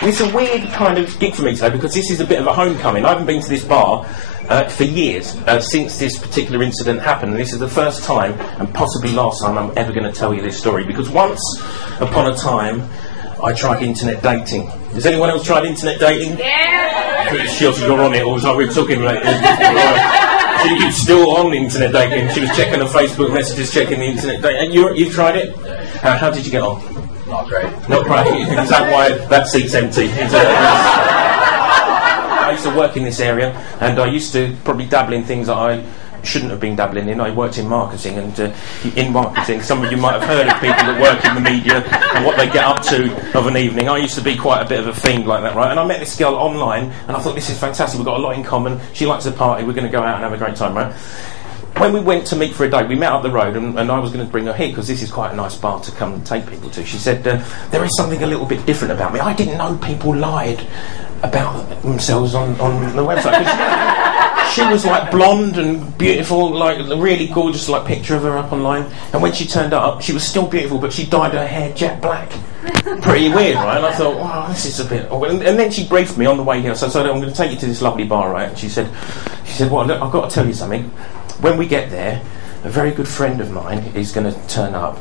And it's a weird kind of gig for me today because this is a bit of a homecoming. I haven't been to this bar for years, since this particular incident happened. And this is the first time, and possibly last time, I'm ever going to tell you this story. Because once upon a time, I tried internet dating. Has anyone else tried internet dating? Yeah! She also got on it, or was like we were talking about it. She was still on internet dating. She was checking her Facebook messages, checking the internet dating. And you tried it? How did you get on? Not great. Not great. Is that why that seat's empty? I used to work in this area, and I used to probably dabble in things that I shouldn't have been dabbling in. I worked in marketing, and in marketing, some of you might have heard of people that work in the media and what they get up to of an evening. I used to be quite a bit of a fiend like that, right? And I met this girl online, and I thought, this is fantastic, we've got a lot in common, she likes to party, we're going to go out and have a great time, right? When we went to meet for a date, we met up the road, and I was going to bring her here because this is quite a nice bar to come and take people to. She said, there is something a little bit different about me. I didn't know people lied about themselves on the website. She was like blonde and beautiful, like a really gorgeous like picture of her up online. And when she turned up, she was still beautiful, but she dyed her hair jet black. Pretty weird, right? And I thought, wow, this is a bit... And then she briefed me on the way here. So I said, I'm going to take you to this lovely bar, right? And she said, well, look, I've got to tell you something. When we get there, a very good friend of mine is going to turn up.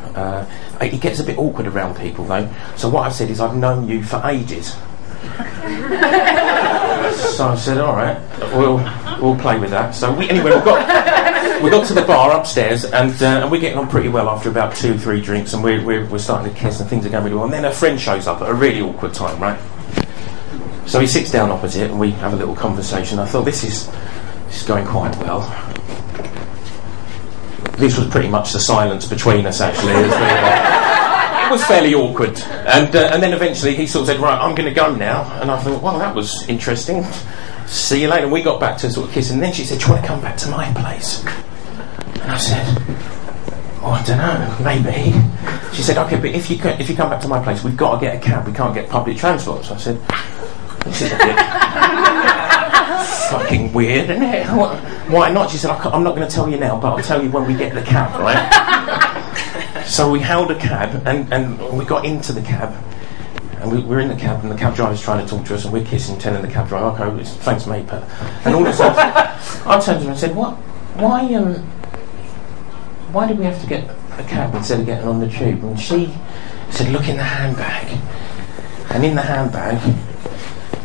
It gets a bit awkward around people, though. So what I've said is, I've known you for ages. So I said, all right, we'll play with that. So we got to the bar upstairs, and we're getting on pretty well after about 2 or 3 drinks, and we're starting to kiss, and things are going really well. And then her friend shows up at a really awkward time, right? So he sits down opposite, and we have a little conversation. I thought, this is going quite well. This was pretty much the silence between us, actually. It was fairly awkward. And then eventually he sort of said, right, I'm going to go now. And I thought, well, that was interesting. See you later. And we got back to sort of kissing. And then she said, do you want to come back to my place? And I said, oh, I don't know, maybe. She said, okay, but if you come back to my place, we've got to get a cab. We can't get public transport. So I said, this is a bit fucking weird, isn't it? Why not? She said, I'm not going to tell you now, but I'll tell you when we get the cab, right? So we hailed a cab, and we got into the cab, and we're in the cab, and the cab driver's trying to talk to us, and we're kissing, telling the cab driver, okay, thanks mate, but... And all of a sudden, I turned to her and said, why did we have to get a cab instead of getting on the tube? And she said, look in the handbag. And in the handbag,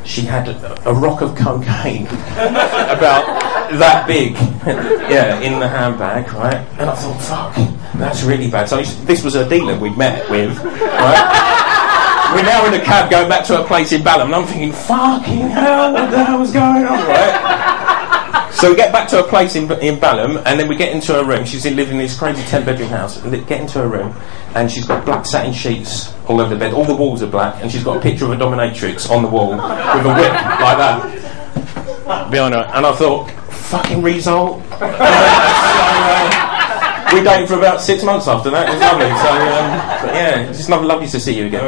she had a rock of cocaine about that big, yeah, in the handbag, right? And I thought, fuck, that's really bad. So this was a dealer we'd met with, right? We're now in a cab going back to a place in Balham, and I'm thinking, fucking hell, what the hell was going on, right? So we get back to a place in Balham, and then we get into her room. She's living in this crazy 10-bedroom house. Get into her room, and she's got black satin sheets all over the bed. All the walls are black, and she's got a picture of a dominatrix on the wall with a whip like that behind her. And I thought, fucking result. We dated for about 6 months after that. It was lovely. So, but yeah, it's just lovely to see you again.